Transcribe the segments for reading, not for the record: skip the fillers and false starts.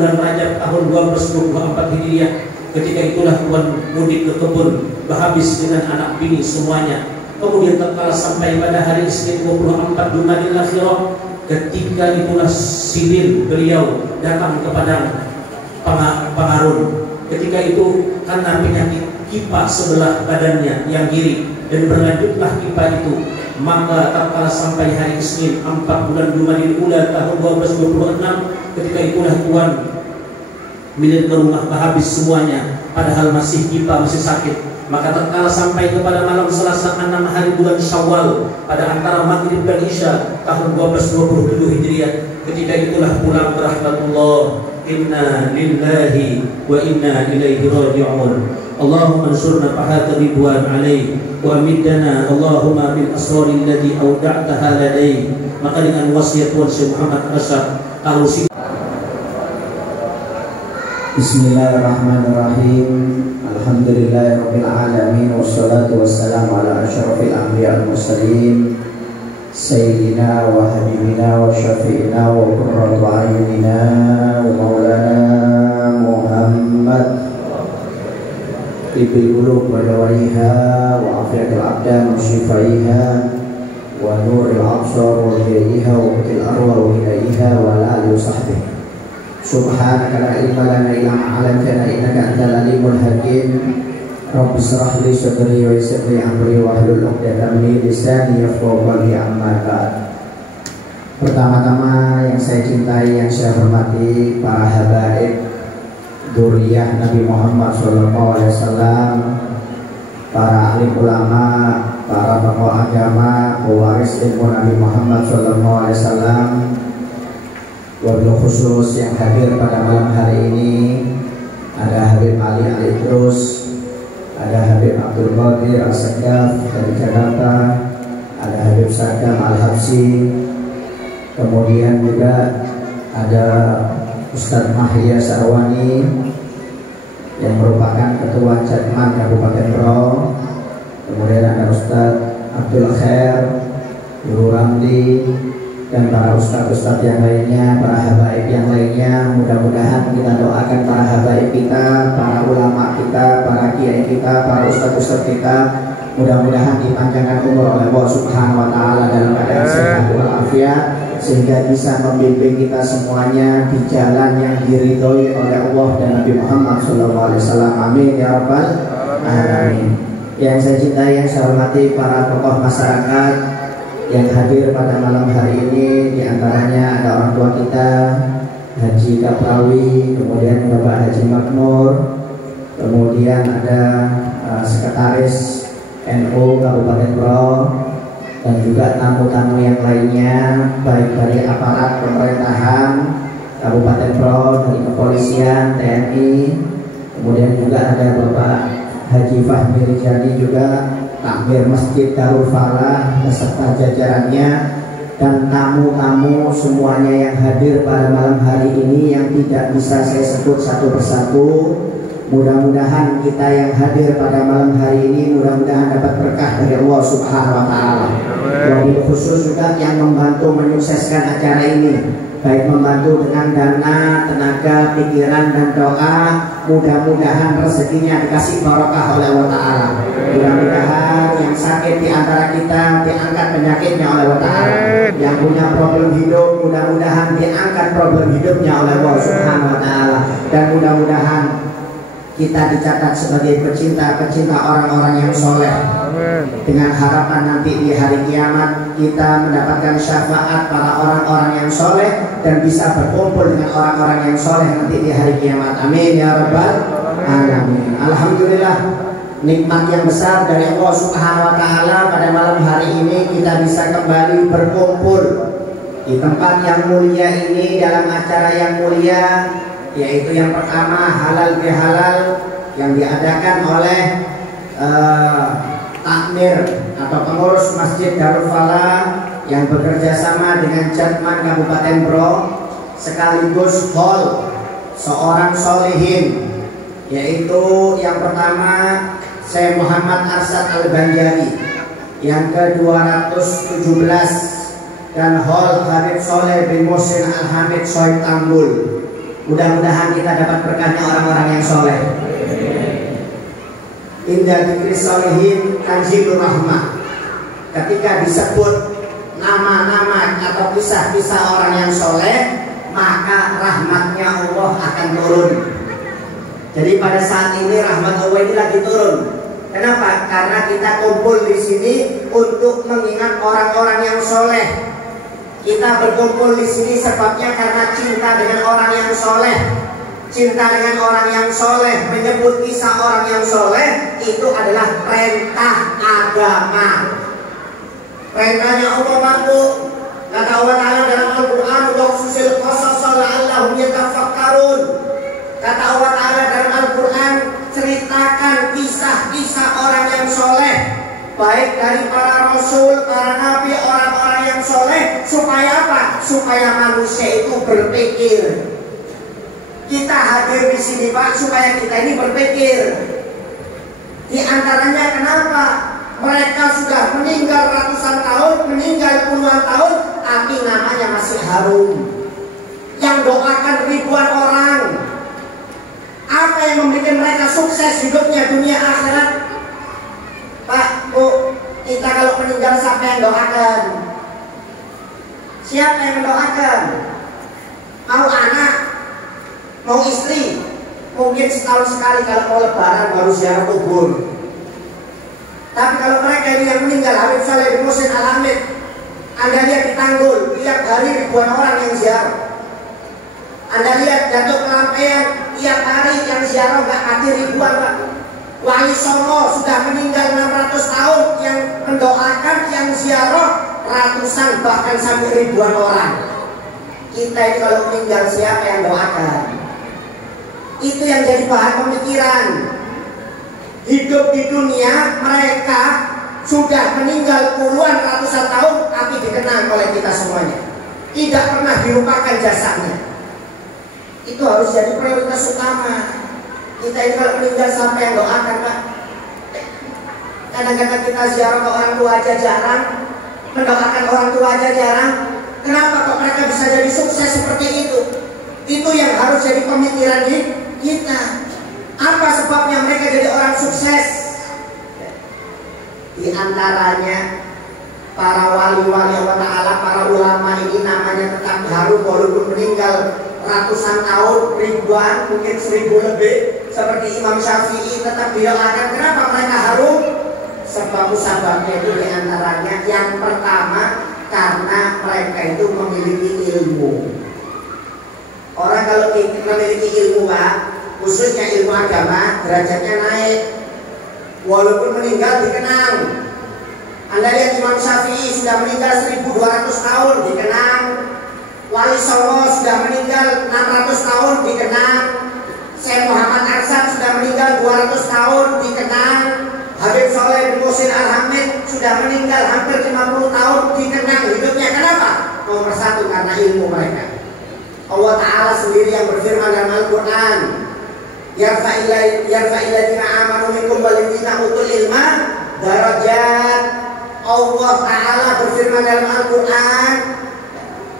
bulan Rajab tahun 1224 Hijriah. Ketika itulah Tuhan mudik ke kebun, berhabis dengan anak bini semuanya. Kemudian tatkala sampai pada hari Isnin 24 Jumadil Akhirah, ketika itulah Sibil beliau datang kepada pengarun. Ketika itu karena penyakit kipa sebelah badannya yang kiri, dan berlanjutlah kipa itu, maka tatkala sampai hari Isnin 4 bulan Jumadil Ula tahun 1226, ketika itulah Tuhan milik ke rumah habis semuanya, padahal masih kipa, masih sakit. Maka tatkala sampai kepada malam Selasa 6 hari bulan Syawal pada antara Maghrib dan Isya tahun 1227 Hijriah, ketika itulah pulang berahmatullah. Inna lillahi wa inna ilaihi raji'un. Allahumma ansurna fahata ridwan alaih wa amiddana Allahumma bil asrari allati awda'taha ladai. Maka dengan wasiat Tuan Syekh Muhammad Asyar Al-Usi. Bismillahirrahmanirrahim. Alhamdulillahirabbil alamin wassalatu wassalamu ala asyrafil anbiya'i wal mursalin sayyidina wa habibina wa syafi'ina wa qurratu a'yunina wa maulana Muhammad tibil qulub wa dawaiha wa afiyatil abdan wa shifaiha wa nuril absar wa hidayaiha wa qutil arwah wa hidayaiha wa ala alihi wa sahbihi. Subhanaka la ilma lana illa ma 'allamtana innaka antal alimul hakim. Rabbi shrah li sadri wa yassir li amri wa hlul 'uqdatam min lisani yafqahu qawli, amma ba'd. Pertama-tama yang saya cintai, yang saya hormati para habaib dzurriyyah Nabi Muhammad SAW, para alim ulama, para tokoh agama, pewaris ilmu Nabi Muhammad SAW. Wabil khusus yang hadir pada malam hari ini ada Habib Ali Al-Idrus, ada Habib Abdul Qadir Al-Sagaf dari Jakarta, ada Habib Sadam Al-Habsi, kemudian juga ada Ustadz Mahya Sarwani yang merupakan Ketua Jatman Kabupaten Bro, kemudian ada Ustadz Abdul Khair, Guru Ramli, dan para ustadz-ustadz yang lainnya, para habaib yang lainnya. Mudah-mudahan kita doakan para habaib kita, para ulama kita, para kiai kita, para ustadz-ustadz kita, mudah-mudahan dipanjangkan umur oleh Allah Subhanahu wa Ta'ala dalam keadaan sehat walafiat, sehingga bisa membimbing kita semuanya di jalan yang diridhoi oleh Allah dan Nabi Muhammad SAW. Amin ya rabbal alamin. Yang saya cintai, yang saya hormati para tokoh masyarakat yang hadir pada malam hari ini, diantaranya ada orang tua kita Haji Kaprawi, kemudian Bapak Haji Makmur, kemudian ada Sekretaris NU Kabupaten Bro, dan juga tamu-tamu yang lainnya, baik dari aparat pemerintahan Kabupaten Bro, dari kepolisian, TNI, kemudian juga ada Bapak Haji Fahmi Rijani juga, takmir Masjid Darul Falah beserta jajarannya, dan tamu-tamu semuanya yang hadir pada malam hari ini yang tidak bisa saya sebut satu persatu. Mudah-mudahan kita yang hadir pada malam hari ini mudah-mudahan dapat berkah dari Allah Subhanahu wa Ta'ala. Wabil khusus juga yang membantu menyukseskan acara ini, baik membantu dengan dana, tenaga, pikiran, dan doa. Mudah-mudahan rezekinya dikasih barokah oleh Allah Ta'ala. Mudah-mudahan yang sakit di antara kita diangkat penyakitnya oleh Allah Ta'ala. Yang punya problem hidup, mudah-mudahan diangkat problem hidupnya oleh Allah Subhanahu wa Ta'ala. Dan mudah-mudahan kita dicatat sebagai pecinta-pecinta orang-orang yang soleh, dengan harapan nanti di hari kiamat kita mendapatkan syafaat para orang-orang yang soleh dan bisa berkumpul dengan orang-orang yang soleh nanti di hari kiamat. Amin ya rabbal alamin. Alhamdulillah, nikmat yang besar dari Allah Subhanahu wa Ta'ala pada malam hari ini kita bisa kembali berkumpul di tempat yang mulia ini dalam acara yang mulia, yaitu yang pertama halal bihalal yang diadakan oleh takmir atau pengurus Masjid Darul Falah yang bekerja sama dengan Jatman Kabupaten Bro, sekaligus hall seorang solihin, yaitu yang pertama Syekh Muhammad Arsyad Al-Banjari, yang ke-217, dan hall Habib Soleh bin Muhsin Al-Hamid Soib Tanggul, Mudah-mudahan kita dapat berkahnya orang-orang yang soleh. Indah dzikri sholihin tanzilur rahmah. Ketika disebut nama-nama atau kisah-kisah orang yang soleh, maka rahmatnya Allah akan turun. Jadi pada saat ini rahmat Allah ini lagi turun. Kenapa? Karena kita kumpul di sini untuk mengingat orang-orang yang soleh. Kita berkumpul di sini sebabnya karena cinta dengan orang yang soleh. Cinta dengan orang yang soleh, menyebut kisah orang yang soleh itu adalah perintah agama. Perintahnya Allah mampu. Kata Allah Ta'ala dalam Al-Quran, "Waqsusil qasasa la'allahum yatafakkarun." Kata Allah Ta'ala dalam Al-Quran, ceritakan kisah-kisah orang yang soleh, baik dari para rasul, para nabi, orang-orang yang soleh. Supaya apa? Supaya manusia itu berpikir. Kita hadir di sini Pak, supaya kita ini berpikir. Di antaranya kenapa? Mereka sudah meninggal ratusan tahun, meninggal puluhan tahun, tapi namanya masih harum. Yang doakan ribuan orang. Apa yang membuat mereka sukses hidupnya dunia akhirat? Pak, Bu, kita kalau meninggal siapa yang doakan? Siapa yang mendoakan? Mau anak, mau istri, mungkin setahun sekali kalau mau lebaran baru ziarah kubur. Tapi kalau mereka ini yang meninggal, Habib Saleh bin Muhsin Al-Hamid, Anda lihat di Tanggul, tiap hari ribuan orang yang ziarah. Anda lihat Datuk Kelampean, tiap hari yang ziarah nggak mati ribuan Pak. Wali Songo sudah meninggal 600 tahun, yang mendoakan, yang ziarah ratusan bahkan sampai ribuan orang. Kita ini kalau meninggal siapa yang doakan? Itu yang jadi bahan pemikiran. Hidup di dunia mereka sudah meninggal puluhan ratusan tahun, tapi dikenang oleh kita semuanya. Tidak pernah dilupakan jasanya. Itu harus jadi prioritas utama. Kita ini kalau meninggal sampai yang doakan Pak. Kadang-kadang kita ziarah ke orang tua aja jarang, mendoakan orang tua aja jarang. Kenapa kok mereka bisa jadi sukses seperti itu? Itu yang harus jadi pemikiran di kita. Apa sebabnya mereka jadi orang sukses? Di antaranya para wali-wali Allah Ta'ala, para ulama ini namanya tetap harum walaupun meninggal ratusan tahun, ribuan, mungkin 1000 lebih. Seperti Imam Syafi'i tetap didoakan. Kenapa mereka harum? Sebab-sebabnya itu di antaranya yang pertama karena mereka itu memiliki ilmu. Orang kalau memiliki ilmu Pak, khususnya ilmu agama, derajatnya naik. Walaupun meninggal dikenang. Anda lihat Imam Syafi'i sudah meninggal 1200 tahun dikenang. Wali Songo sudah meninggal 600 tahun dikenang. Syekh Muhammad Arsad sudah meninggal 200 tahun dikenang. Habib Saleh bin Muhsin Al-Hamid sudah meninggal hampir 50 tahun dikenang hidupnya. Kenapa? Nomor satu karena ilmu mereka. Allah Ta'ala sendiri yang berfirman dalam Al-Quran, yarfa'illadzina amanu minkum waladzina utul ilma darajat. Allah Ta'ala berfirman dalam Al-Quran,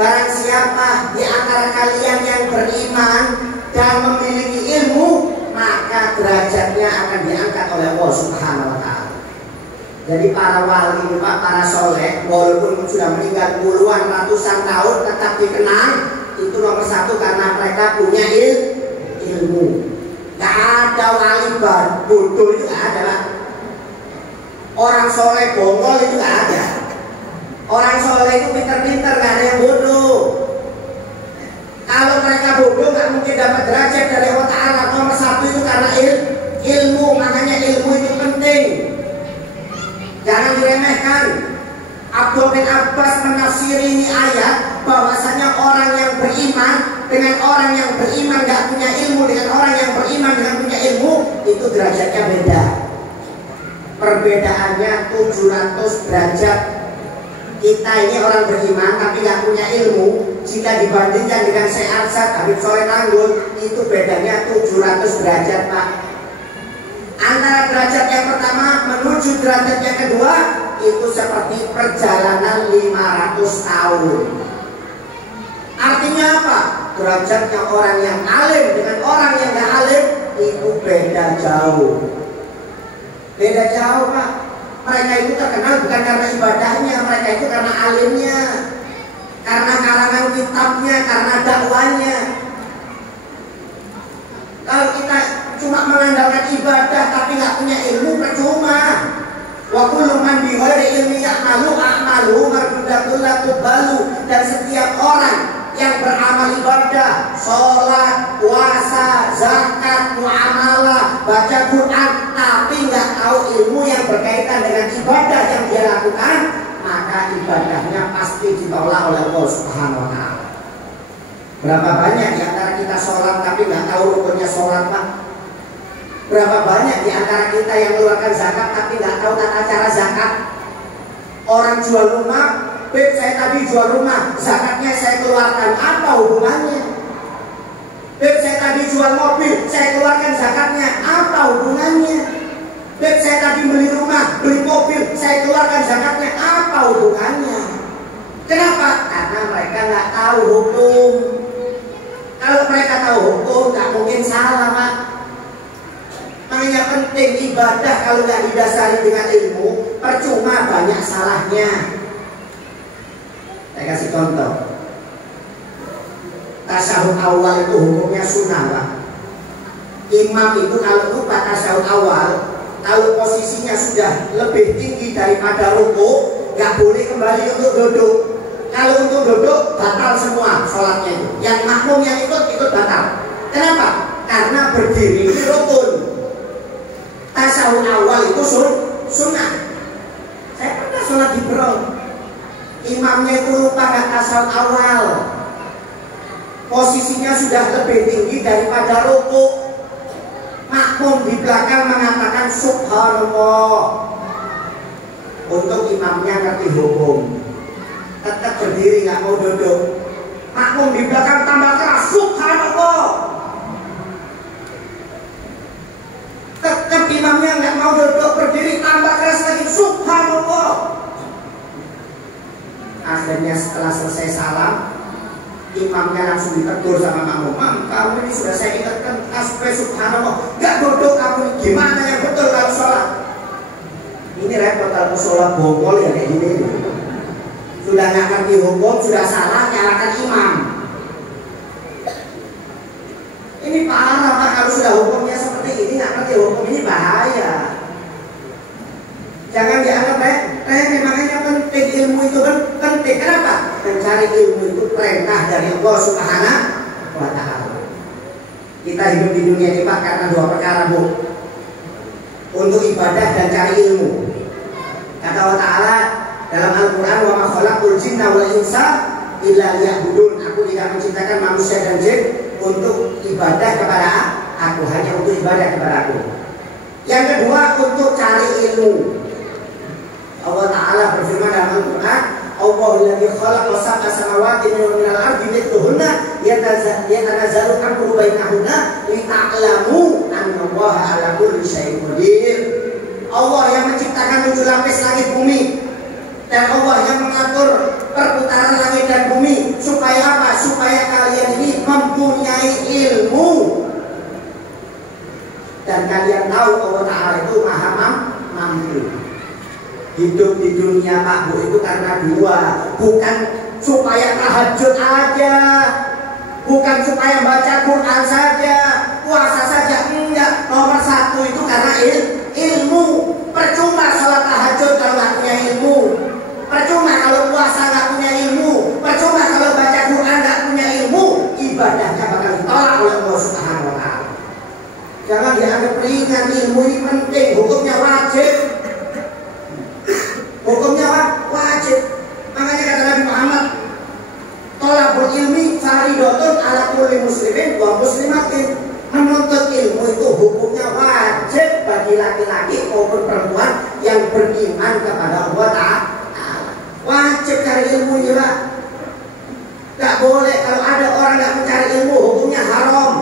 barang siapa di antara kalian yang beriman dan memiliki ilmu, maka derajatnya akan diangkat oleh Allah Subhanahu wa Ta'ala. Jadi para wali, para soleh, walaupun sudah meninggal puluhan ratusan tahun, tetap dikenang. Itu nomor satu karena mereka punya ilmu. Gak ada wali bodoh itu gak ada Pak. Orang soleh bongol itu gak ada. Orang soleh itu pinter-pinter, gak ada yang bodoh. Kalau mereka bodoh gak mungkin dapat derajat dari Allah Ta'ala. Nomor satu itu karena ilmu. Makanya ilmu itu penting, jangan diremehkan. Abdul bin Abbas menafsiri ini ayat bahwasanya orang yang beriman dengan orang yang beriman gak punya ilmu, dengan orang yang beriman dengan punya ilmu, itu derajatnya beda. Perbedaannya 700 derajat. Kita ini orang beriman tapi gak punya ilmu, jika dibandingkan dengan Syekh Arsad, Habib Saleh Tanggul, itu bedanya 700 derajat Pak. Antara derajat yang pertama menuju derajat yang kedua itu seperti perjalanan 500 tahun. Artinya apa? derajatnya orang yang alim dengan orang yang gak alim itu beda jauh. Beda jauh Pak. Mereka itu terkenal bukan karena ibadahnya, mereka itu karena alimnya, karena karangan kitabnya, karena dakwanya. Kalau kita cuma mengandalkan ibadah tapi nggak punya ilmu, percuma. Wa kullu man bi ghairi ilmi ya'malu a'malu mardudatun la tuqbalu. Dan setiap orang yang beramal ibadah, sholat, puasa, zakat, muamalah, baca Quran, tapi nggak tahu ilmu yang berkaitan dengan ibadah yang dia lakukan, maka ibadahnya pasti ditolak oleh Allah Subhanahu wa Ta'ala. Berapa banyak di antara kita sholat tapi nggak tahu rukunnya sholat, Pak? Berapa banyak di antara kita yang mengeluarkan zakat tapi nggak tahu tata cara zakat? Orang jual rumah, Beb, saya tadi jual rumah, zakatnya saya keluarkan, apa hubungannya? Beb, saya tadi jual mobil, saya keluarkan zakatnya, apa hubungannya? Beb, saya tadi beli rumah, beli mobil, saya keluarkan zakatnya, apa hubungannya? Kenapa? Karena mereka nggak tahu hukum. Kalau mereka tahu hukum, nggak mungkin salah, Pak. Makanya penting ibadah kalau nggak didasari dengan ilmu, percuma banyak salahnya. Saya kasih contoh. Tasyahud awal itu hukumnya sunnah, Pak. Imam itu kalau lupa tasyahud awal, kalau posisinya sudah lebih tinggi daripada rukuk, nggak boleh kembali untuk duduk. Kalau untuk duduk, batal semua sholatnya itu. Yang makmum yang ikut batal. Kenapa? Karena berdiri itu rukun. Tasyahud awal itu sunnah. Saya pernah sholat di Bron. Imamnya itu lupa nggak tasyahud awal. Posisinya sudah lebih tinggi daripada rukuk. Makmum di belakang mengatakan subhanallah. Untuk imamnya ngerti hukum, tetap berdiri nggak mau duduk. Makmum di belakang tambah keras subhanallah. Tetap imamnya nggak mau duduk, berdiri tambah keras lagi subhanallah. Akhirnya setelah selesai salam, imamnya langsung ditegur sama makmum. Mam, kamu ini sudah saya ingatkan sampai subhanallah, nggak duduk kamu. Gimana yang betul kalau sholat? Ini repot kalau sholat bongkol ya kayak gini. Sudah nggak ngerti hukum, sudah salah nyalakan imam. Ini parah Pak, kalau sudah hukumnya seperti ini nggak ngerti hukum, ini bahaya. Jangan dianggap remeh, makanya penting ilmu itu penting. Kenapa? Mencari ilmu itu perintah dari Allah Subhanahu wa Ta'ala. Kita hidup di dunia ini Pak karena dua perkara, Bu. Untuk ibadah dan cari ilmu. Kata Allah Ta'ala dalam Al-Quran, wa ma khalaqul jinna wal insa illa liya'budun. Aku tidak menciptakan manusia dan jin untuk ibadah kepada aku, hanya untuk ibadah kepada aku. Yang kedua, untuk cari ilmu. Allah Ta'ala berfirman dalam Al-Quran, Allahu alladzi khalaqa sab'a samawati minal ardi mithluhunna yatanazzalu amru bainahunna lita'lamu annallaha 'ala kulli syai'in qadir. Allah yang menciptakan 7 lapis langit bumi, dan Allah yang mengatur perputaran langit dan bumi. Supaya apa? Supaya kalian ini mempunyai ilmu. Dan kalian tahu Allah Ta'ala itu maha mampu. Hidup di dunia Pak Bu itu karena dua. Bukan supaya tahajud aja, bukan supaya baca Quran saja, puasa saja. Enggak. Nomor satu itu karena ilmu. Percuma sholat tahajud kalau nggak punya ilmu. Percuma kalau puasa nggak punya ilmu. Percuma kalau baca Quran nggak punya ilmu. Ibadahnya bakal ditolak oleh Allah Subhanahu wa Ta'ala. Jangan dianggap ringan. Ilmu ini penting. Hukumnya wajib. Hukumnya wajib. Makanya kata Nabi Muhammad, thalabul ilmi faridatun ala kulli muslimin wa muslimatin. Menuntut ilmu itu hukumnya wajib bagi laki-laki maupun perempuan yang beriman kepada Allah Ta'ala. Wajib cari ilmu ya Pak. Gak boleh kalau ada orang gak mencari ilmu, hukumnya haram.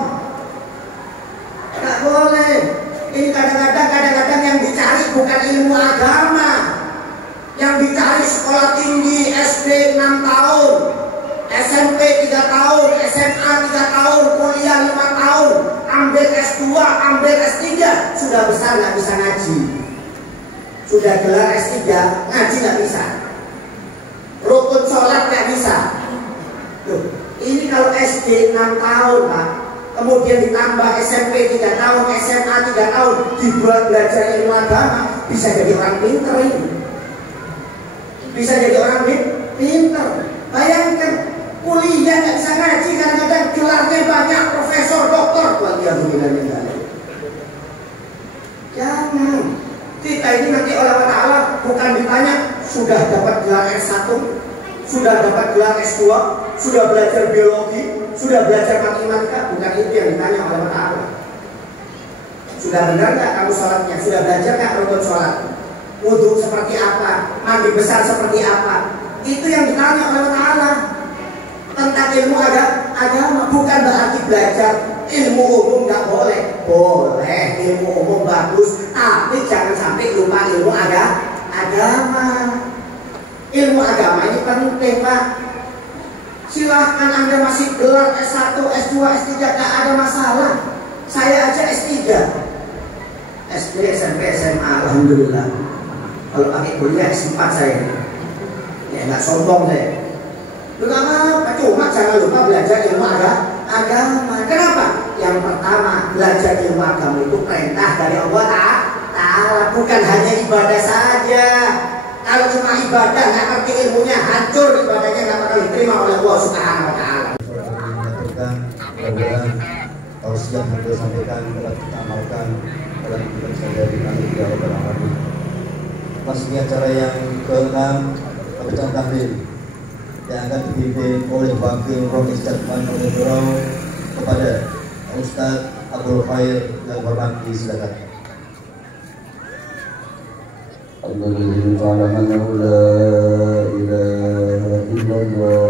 Gak boleh. Ini kadang-kadang yang dicari bukan ilmu agama. Yang dicari sekolah tinggi, SD 6 tahun, SMP 3 tahun, SMA 3 S3 ngaji nggak bisa, rukun sholat nggak bisa. Tuh, ini kalau SD 6 tahun Pak, kemudian ditambah SMP 3 tahun, SMA 3 tahun, dibuat belajar ilmu agama, bisa jadi orang pinter ini. Bisa jadi orang pinter. Bayangkan kuliah nggak bisa ngaji, kadang-kadang gelarnya banyak, profesor, doktor. Jangan. Kita ini nanti oleh Allah Ta'ala bukan ditanya sudah dapat gelar S1, sudah dapat gelar S2, sudah belajar biologi, sudah belajar matematika. Bukan itu yang ditanya oleh Allah Ta'ala. Sudah benar nggak kamu sholatnya? Sudah belajar nggak rukun sholat? Wudhu seperti apa? Mandi besar seperti apa? Itu yang ditanya oleh Allah Ta'ala. Tentang ilmu agama. Bukan berarti belajar ilmu umum nggak boleh. Boleh, ilmu umum bagus, tapi jangan sampai lupa ilmu agama. Ilmu agama ini penting Pak. Silahkan Anda masih gelar S1, S2, S3, gak ada masalah. Saya aja S3, SD, SMP, SMA, alhamdulillah. Kalau pakai kuliah S4 saya, ya nggak sombong saya. Lu nggak apa-apa, cuma jangan lupa belajar ilmu agama. Kenapa? Yang pertama, belajar ilmu agama itu perintah dari Allah Ta'ala, bukan hanya ibadah saja. Kalau cuma ibadah nggak ngerti ilmunya, hancur ibadahnya, nggak bakal diterima oleh Allah Subhanahu Wa Ta'ala. Mudah-mudahan tausiah yang kita sampaikan dapat kita amalkan dalam kehidupan sehari-hari di Rabbal Alamin. Masuki acara yang ke-6, pembacaan taklim yang akan dipimpin oleh Wakil Romis Jatman oleh Burau kepada Ustaz Abdul Khair yang hormat, silakan. Alhamdulillah, la ilaha illallah